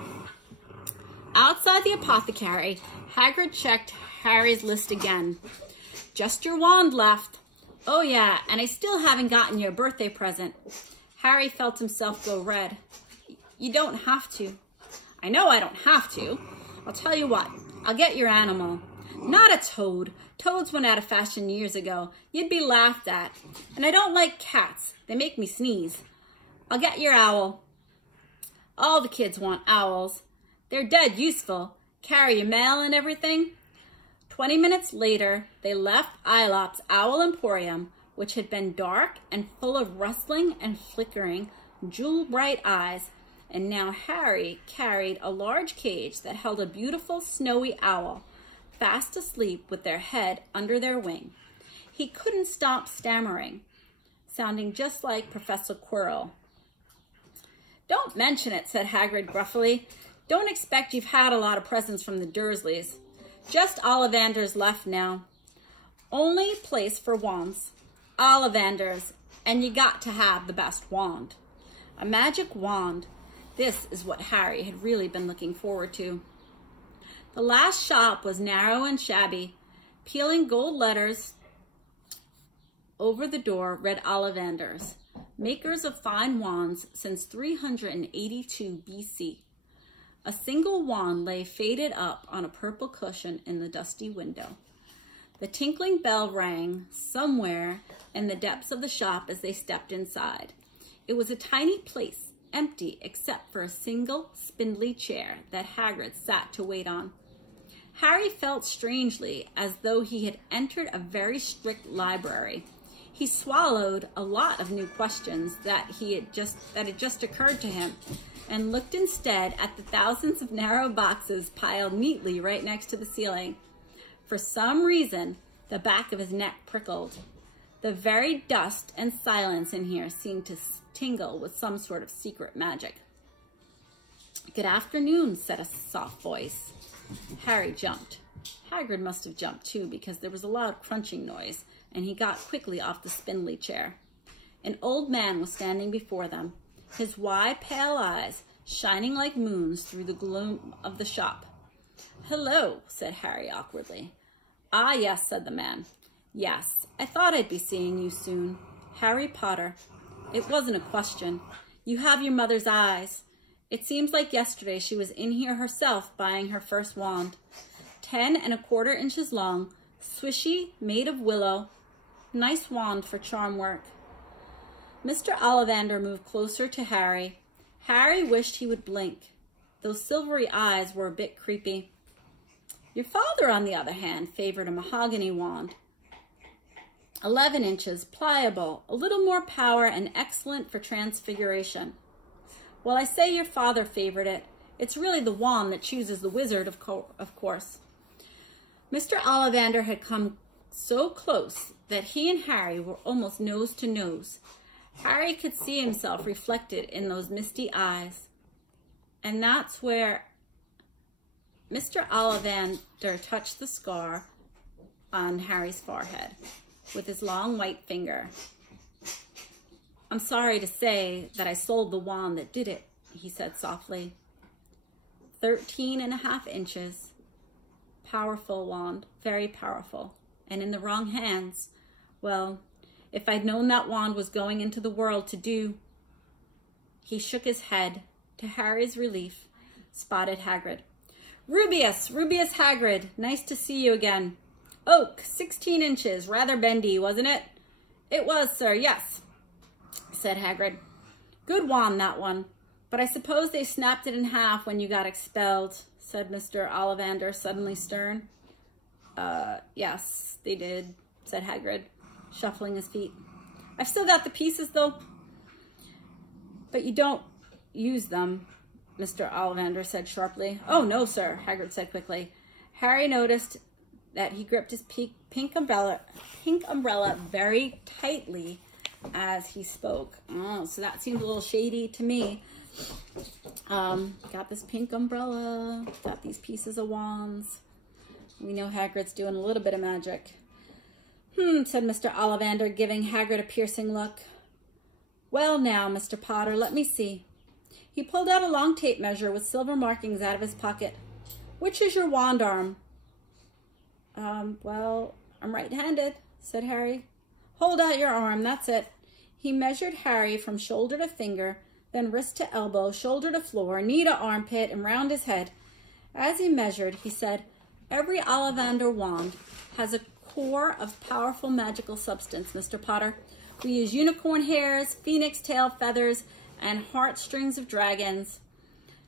Outside the apothecary, Hagrid checked Harry's list again. Just your wand left. Oh yeah, and I still haven't gotten your birthday present. Harry felt himself go red. You don't have to. I know I don't have to. I'll tell you what, I'll get your animal. Not a toad. Toads went out of fashion years ago. You'd be laughed at. And I don't like cats. They make me sneeze. I'll get your owl. All the kids want owls. They're dead useful. Carry your mail and everything. 20 minutes later, they left Aelop's Owl Emporium, which had been dark and full of rustling and flickering, jewel-bright eyes, and now Harry carried a large cage that held a beautiful snowy owl, fast asleep with their head under their wing. He couldn't stop stammering, sounding just like Professor Quirrell. Don't mention it, said Hagrid gruffly. Don't expect you've had a lot of presents from the Dursleys. Just Ollivander's left now. Only place for wands. Ollivanders. And you got to have the best wand. A magic wand. This is what Harry had really been looking forward to. The last shop was narrow and shabby. Peeling gold letters over the door read Ollivanders, makers of fine wands since 382 BC. A single wand lay faded up on a purple cushion in the dusty window. The tinkling bell rang somewhere in the depths of the shop as they stepped inside. It was a tiny place, empty except for a single spindly chair that Hagrid sat to wait on. Harry felt strangely as though he had entered a very strict library. He swallowed a lot of new questions that had just occurred to him, and looked instead at the thousands of narrow boxes piled neatly right next to the ceiling. For some reason, the back of his neck prickled. The very dust and silence in here seemed to tingle with some sort of secret magic. "Good afternoon," said a soft voice. Harry jumped. Hagrid must have jumped too, because there was a loud crunching noise, and he got quickly off the spindly chair. An old man was standing before them, his wide, pale eyes shining like moons through the gloom of the shop. "Hello," said Harry awkwardly. "Ah, yes," said the man. "Yes, I thought I'd be seeing you soon. Harry Potter. It wasn't a question. You have your mother's eyes. It seems like yesterday she was in here herself buying her first wand. 10¼ inches long, swishy, made of willow. Nice wand for charm work." Mr. Ollivander moved closer to Harry. Harry wished he would blink. Those silvery eyes were a bit creepy. Your father, on the other hand, favored a mahogany wand. 11 inches, pliable, a little more power, and excellent for transfiguration. Well, I say your father favored it. It's really the wand that chooses the wizard, of course. Mr. Ollivander had come so close that he and Harry were almost nose to nose. Harry could see himself reflected in those misty eyes. And that's where Mr. Ollivander touched the scar on Harry's forehead with his long white finger. "I'm sorry to say that I sold the wand that did it," he said softly. 13½ inches. Powerful wand, very powerful. And in the wrong hands, well, if I'd known that wand was going into the world to do... He shook his head. To Harry's relief, spotted Hagrid. Rubius Hagrid, nice to see you again. Oak, 16 inches, rather bendy, wasn't it?" "It was, sir, yes," said Hagrid. "Good wand, that one. But I suppose they snapped it in half when you got expelled," said Mr. Ollivander, suddenly stern. Yes, they did," said Hagrid, shuffling his feet. "I've still got the pieces, though." "But you don't use them," Mr. Ollivander said sharply. "Oh, no, sir," Hagrid said quickly. Harry noticed that he gripped his pink umbrella very tightly as he spoke. Oh, so that seems a little shady to me. Got this pink umbrella, got these pieces of wands. We know Hagrid's doing a little bit of magic. Said Mr. Ollivander, giving Hagrid a piercing look. "Well now, Mr. Potter, let me see." He pulled out a long tape measure with silver markings out of his pocket. "Which is your wand arm?" Well, I'm right-handed," said Harry. "Hold out your arm, that's it." He measured Harry from shoulder to finger, then wrist to elbow, shoulder to floor, knee to armpit, and round his head. As he measured, he said, "Every Ollivander wand has a core of powerful magical substance, Mr. Potter. We use unicorn hairs, phoenix tail feathers, and heartstrings of dragons.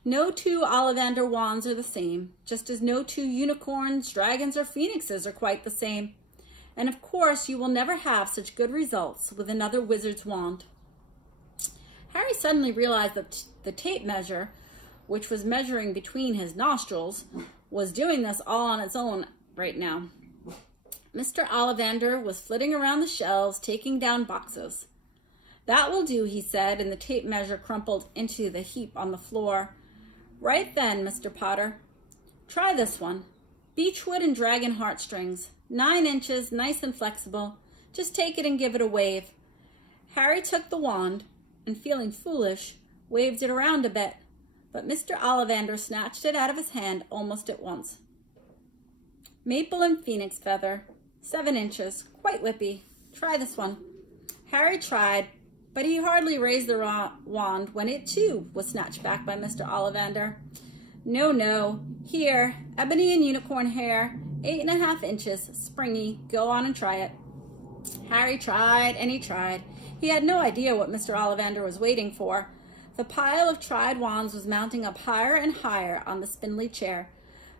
No two Ollivander wands are the same, just as no two unicorns, dragons, or phoenixes are quite the same. And of course, you will never have such good results with another wizard's wand." Harry suddenly realized that the tape measure, which was measuring between his nostrils, was doing this all on its own right now. Mr. Ollivander was flitting around the shelves, taking down boxes. "That will do," he said, and the tape measure crumpled into the heap on the floor. "Right then, Mr. Potter. Try this one. Beechwood and dragon heartstrings. 9 inches, nice and flexible. Just take it and give it a wave." Harry took the wand and, feeling foolish, waved it around a bit, but Mr. Ollivander snatched it out of his hand almost at once. Maple and phoenix feather, 7 inches, quite whippy. Try this one. Harry tried, but he hardly raised the wand when it too was snatched back by Mr. Ollivander. No, no. Here, ebony and unicorn hair, 8.5 inches, springy. Go on and try it. Harry tried and he tried. He had no idea what Mr. Ollivander was waiting for. The pile of tried wands was mounting up higher and higher on the spindly chair.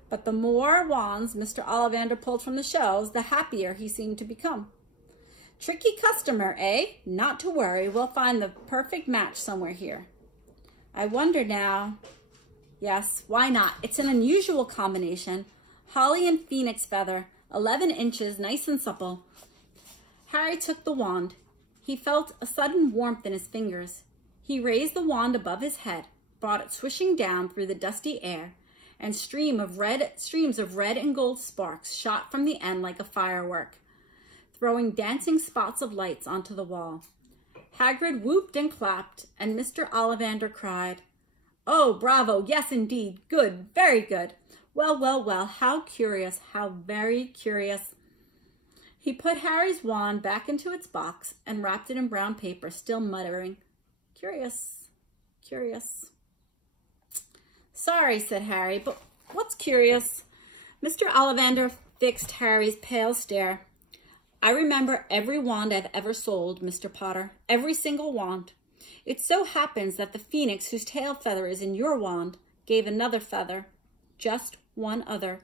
But the more wands Mr. Ollivander pulled from the shelves, the happier he seemed to become. Tricky customer, eh? Not to worry, we'll find the perfect match somewhere here. I wonder now. Yes, why not? It's an unusual combination. Holly and phoenix feather, 11 inches, nice and supple. Harry took the wand. He felt a sudden warmth in his fingers. He raised the wand above his head, brought it swishing down through the dusty air, and streams of red and gold sparks shot from the end like a firework, throwing dancing spots of lights onto the wall. Hagrid whooped and clapped, and Mr. Ollivander cried, "Oh, bravo, yes indeed, good, very good. Well, well, well, how curious, how very curious." He put Harry's wand back into its box and wrapped it in brown paper, still muttering, "Curious, curious." "Sorry," said Harry, "but what's curious?" Mr. Ollivander fixed Harry's pale stare. "I remember every wand I've ever sold, Mr. Potter, every single wand. It so happens that the phoenix whose tail feather is in your wand gave another feather, just one other.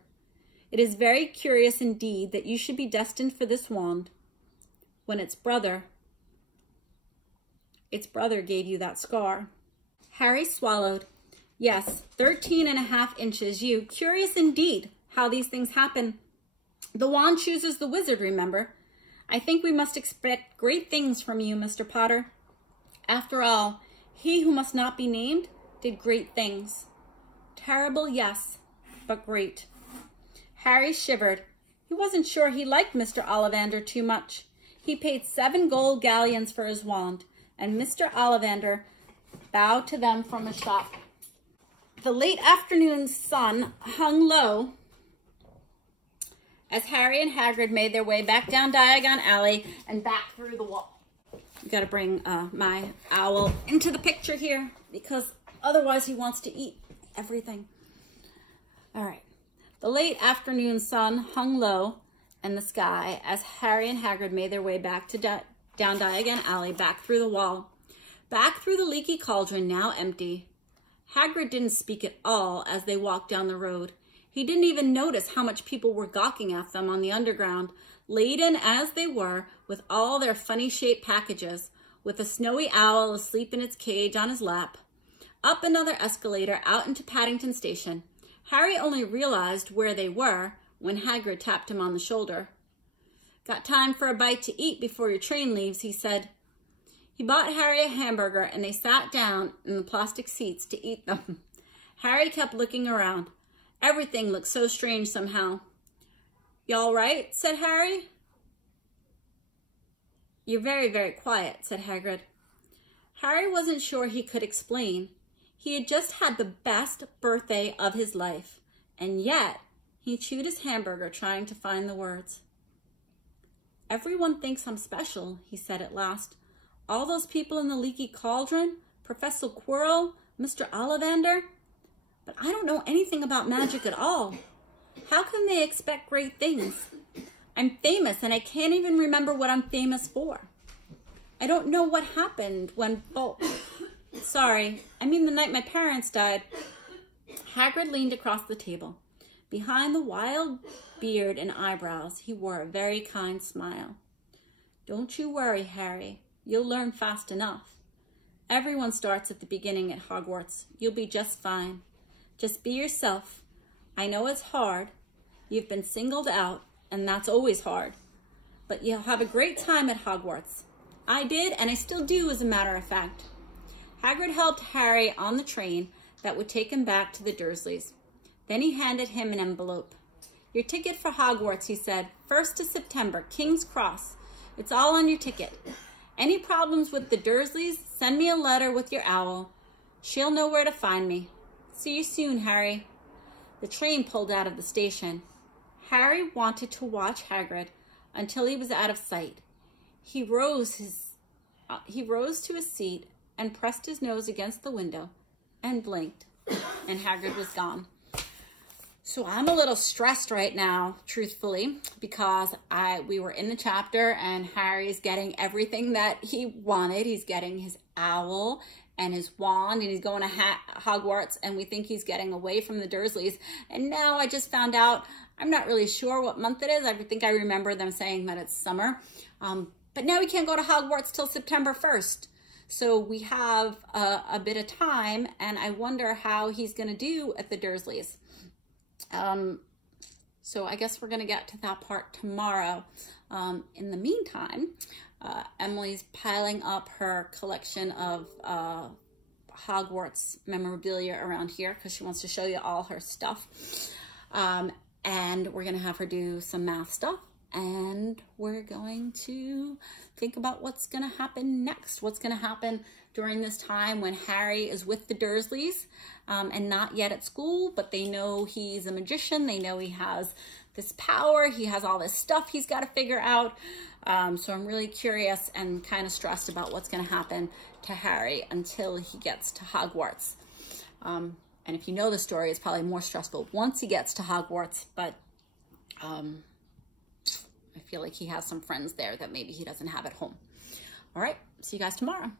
It is very curious indeed that you should be destined for this wand when its brother gave you that scar." Harry swallowed. "Yes, 13.5 inches, you. Curious indeed how these things happen. The wand chooses the wizard, remember. I think we must expect great things from you, Mr. Potter. After all, he who must not be named did great things. Terrible, yes, but great." Harry shivered. He wasn't sure he liked Mr. Ollivander too much. He paid 7 gold galleons for his wand, and Mr. Ollivander bowed to them from a shop. The late afternoon sun hung low as Harry and Hagrid made their way back down Diagon Alley and back through the wall. I've got to bring my owl into the picture here because otherwise he wants to eat everything. All right. The late afternoon sun hung low in the sky as Harry and Hagrid made their way back to down Diagon Alley, back through the wall, back through the leaky cauldron, now empty. Hagrid didn't speak at all as they walked down the road. He didn't even notice how much people were gawking at them on the underground, laden as they were with all their funny-shaped packages, with a snowy owl asleep in its cage on his lap. Up another escalator out into Paddington Station. Harry only realized where they were when Hagrid tapped him on the shoulder. "Got time for a bite to eat before your train leaves," he said. He bought Harry a hamburger and they sat down in the plastic seats to eat them. Harry kept looking around. Everything looked so strange somehow. "You all right?" said Harry. "You're very, very quiet," said Hagrid. Harry wasn't sure he could explain. He had just had the best birthday of his life, and yet he chewed his hamburger trying to find the words. "Everyone thinks I'm special," he said at last. "All those people in the leaky cauldron, Professor Quirrell, Mr. Ollivander, but I don't know anything about magic at all. How can they expect great things? I'm famous and I can't even remember what I'm famous for. I don't know what happened when, sorry, I mean the night my parents died." Hagrid leaned across the table. Behind the wild beard and eyebrows, he wore a very kind smile. "Don't you worry, Harry. You'll learn fast enough. Everyone starts at the beginning at Hogwarts. You'll be just fine. Just be yourself. I know it's hard. You've been singled out, and that's always hard. But you'll have a great time at Hogwarts. I did, and I still do, as a matter of fact." Hagrid helped Harry on the train that would take him back to the Dursleys. Then he handed him an envelope. "Your ticket for Hogwarts," he said. "1st of September, King's Cross. It's all on your ticket." Any problems with the Dursleys? Send me a letter with your owl. She'll know where to find me. See you soon, Harry. The train pulled out of the station. Harry wanted to watch Hagrid until he was out of sight. He rose to his seat and pressed his nose against the window and blinked, and Hagrid was gone. So I'm a little stressed right now, truthfully, because we were in the chapter and Harry's getting everything that he wanted. He's getting his owl and his wand, and he's going to Hogwarts, and we think he's getting away from the Dursleys. And now I just found out, I'm not really sure what month it is. I think I remember them saying that it's summer. But now he can't go to Hogwarts till September 1st. So we have a bit of time, and I wonder how he's going to do at the Dursleys. So I guess we're going to get to that part tomorrow. In the meantime, Emily's piling up her collection of Hogwarts memorabilia around here because she wants to show you all her stuff. And we're going to have her do some math stuff. And we're going to think about what's going to happen next. What's going to happen during this time when Harry is with the Dursleys and not yet at school, but they know he's a magician. They know he has this power. He has all this stuff he's got to figure out. So I'm really curious and kind of stressed about what's going to happen to Harry until he gets to Hogwarts. And if you know the story, it's probably more stressful once he gets to Hogwarts, but I feel like he has some friends there that maybe he doesn't have at home. All right, see you guys tomorrow.